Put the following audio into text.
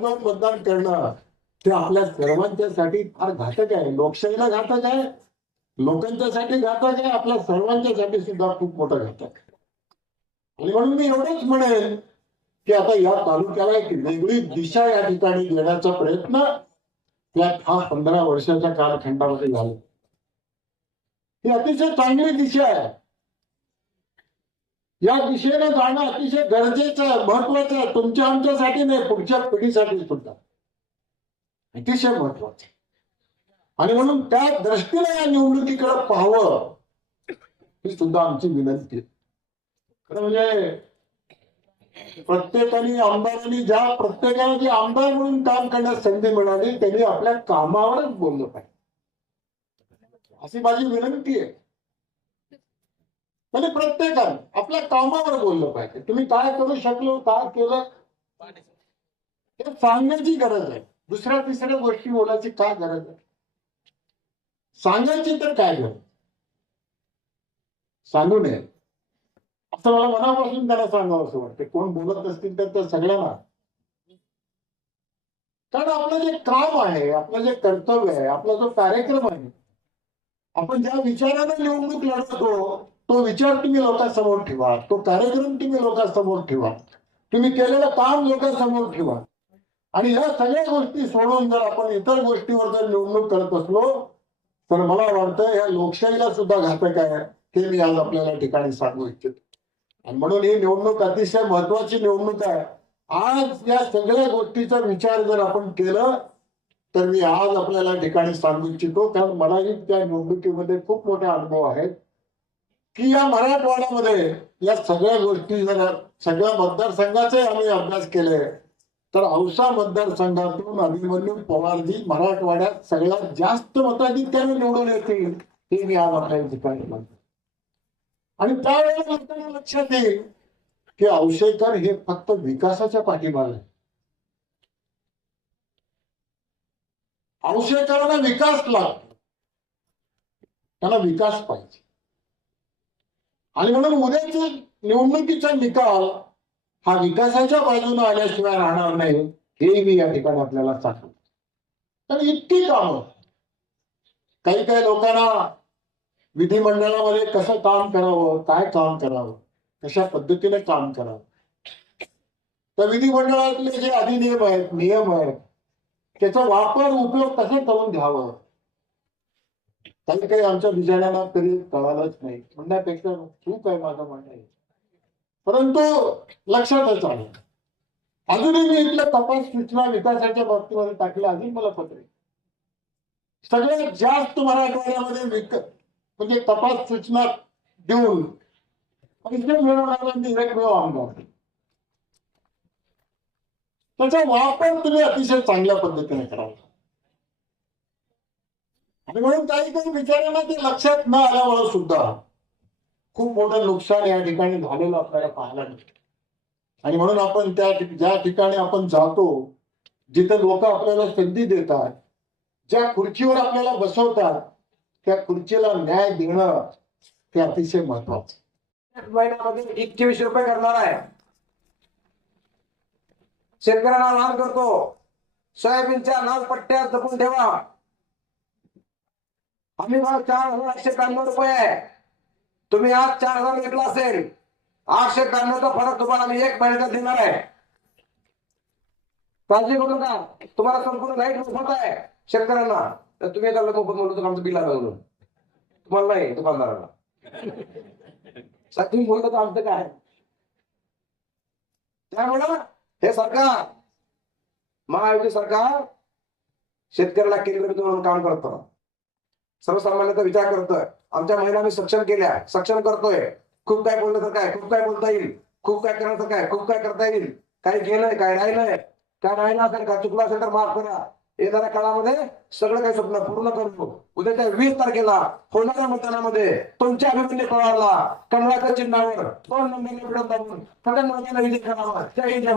करणं ते आपल्या सर्वांच्यासाठी फार घातक आहे. लोकशाहीला घातक आहे. लोकांच्यासाठी घातक आहे. आपल्या सर्वांच्यासाठी सुद्धा खूप मोठा घातक आणि म्हणून मी एवढंच म्हणेन की आता या तालुक्याला एक वेगळी दिशा या ठिकाणी देण्याचा प्रयत्न त्या हा पंधरा वर्षाच्या कालखंडामध्ये झाला. ही अतिशय चांगली दिशा आहे. या दिशेने जाणं अतिशय गरजेचं आहे महत्वाचं आहे. तुमच्या आमच्यासाठी नाही पुढच्या पिढीसाठी सुद्धा. अतिशय महत्वाचं आहे. आणि म्हणून त्या दृष्टीने या निवडणुकीकडे पाहावं ही सुद्धा आमची विनंती आहे. खरं म्हणजे प्रत्येकाने आमदारांनी ज्या प्रत्येकाला जे आमदार म्हणून काम करण्यास संधी मिळाली त्यांनी आपल्या कामावरच बोललं पाहिजे. अशी माझी विनंती आहे. म्हणजे प्रत्येकानं आपल्या कामावर बोललं पाहिजे. तुम्ही काय करू शकलो काय केलं? हे सांगण्याची गरज आहे. दुसऱ्या तिसऱ्या गोष्टी बोलायची काय गरज आहे? सांगायची तर काय गरज? सांगू नये. असं मला मनापासून त्यांना सांगावं असं वाटतं. कोण बोलत असतील तर त्या सगळ्यांना. कारण आपलं जे काम आहे आपलं जे कर्तव्य आहे आपला जो कार्यक्रम आहे आपण ज्या विचाराने निवडणूक लढवतो तो विचार तुम्ही लोकांसमोर ठेवा. तो कार्यक्रम तुम्ही लोकांसमोर ठेवा. तुम्ही केलेलं काम लोकांसमोर ठेवा. आणि या सगळ्या गोष्टी सोडून जर आपण इतर गोष्टीवर जर निवडणूक करत असलो तर मला वाटतं या लोकशाहीला सुद्धा घातक आहे हे मी आज आपल्याला ठिकाणी सांगू इच्छितो. आणि म्हणून ही निवडणूक अतिशय महत्वाची निवडणूक आहे. आज या सगळ्या गोष्टीचा विचार जर आपण केलं तर मी आज आपल्याला ठिकाणी सांगू इच्छितो कारण मलाही त्या निवडणुकीमध्ये खूप मोठा अनुभव आहेत. की या मराठवाड्यामध्ये या सगळ्या गोष्टी जर सगळ्या मतदारसंघाचे आम्ही अभ्यास केले. तर औसा मतदारसंघातून अभिमन्यू पवारजी मराठवाड्यात सगळ्यात जास्त मताधिक्याने निवडून येतील हे मी या आपल्या ठिकाणी म्हणतो आणि त्यावेळेला लक्षात येईल की औषधकर हे फक्त विकासाच्या पाठीमागे आहे. विकास लागतो. त्यांना विकास पाहिजे. आणि म्हणून उद्याच्या निवडणुकीचा निकाल हा विकासाच्या बाजूने आल्याशिवाय राहणार नाही हे मी या ठिकाणी आपल्याला सांगतो. तर इतकी कामं. काही काही लोकांना विधिमंडळामध्ये कसं काम करावं काय काम करावं कशा पद्धतीने काम करावं. तर विधिमंडळातले जे अधिनियम आहेत नियम आहेत त्याचा वापर उपयोग कसा करून घ्यावं? त्याला काही आमच्या बिजाण्याला तरी कळालंच नाही. म्हणण्यापेक्षा चूक आहे माझं म्हणणं आहे. परंतु लक्षातच आहे. अजूनही मी इथल्या तपास सूचना विकासाच्या बाबतीमध्ये टाकल्या अजून मला पत्र सगळ्यात जास्त मराठवाड्यामध्ये विक म्हणजे तपास सूचना देऊन पैसे मिळवणारा एकमेव आमदार त्याचा वापर तुम्ही अतिशय चांगल्या पद्धतीने करावा आणि म्हणून काही काही विचारांना ते लक्षात न आल्यामुळे सुद्धा खूप मोठं नुकसान या ठिकाणी झालेलं आपल्याला पाहायला मिळतं. आणि म्हणून आपण त्या ज्या ठिकाणी आपण जातो जिथे लोक आपल्याला संधी देतात ज्या खुर्चीवर आपल्याला बसवतात त्या खुर्चीला न्याय देणं हे अतिशय महत्वाचं. महिन्यामध्ये एकवीस रुपये करणार आहे. शेतकऱ्यांना लहान करतो सोयाबीनच्या अनाज पट्ट्या जपून ठेवा. आम्ही मला चार हजार आठशे त्र्याण्णव रुपये आहे. तुम्ही आज चार हजार घेतला असेल. आठशे त्र्याण्णवचा फरक तुम्हाला मी एक महिन्याचा देणार आहे. काळजी करू नका. तुम्हाला संपूर्ण लाइट मोफत आहे शेतकऱ्यांना. तर तुम्ही त्याला मोफत म्हणून तर आमचं बिल आलं म्हणून. तुम्हाला नाही दुकानदाराला. तुम्ही बोलतो तर आमचं काय? त्यामुळं हे सरकार महायुती सरकार शेतकऱ्याला केंद्रबिंदू म्हणून काम करतं. सर्वसामान्यांचा विचार करतोय. आमच्या महिला मी सक्षम केल्या. सक्षम करतोय. खूप काय बोललं तर काय? खूप काय बोलता येईल? खूप काय करणार काय? खूप काय करता येईल? काही गेलंय? काय राहिलंय? काय राहिलं असेल? का चुकलं असेल तर माफ करा. येणाऱ्या काळामध्ये सगळं काही स्वप्न पूर्ण करू उद्याच्या वीस तारखेला होणाऱ्या मतदानामध्ये तुमच्या अभिमन्य पवारला कमळाच्या चिन्हावर. दोन नंबर विरोध दाबून सगळ्या विजय करावा. जय हिंद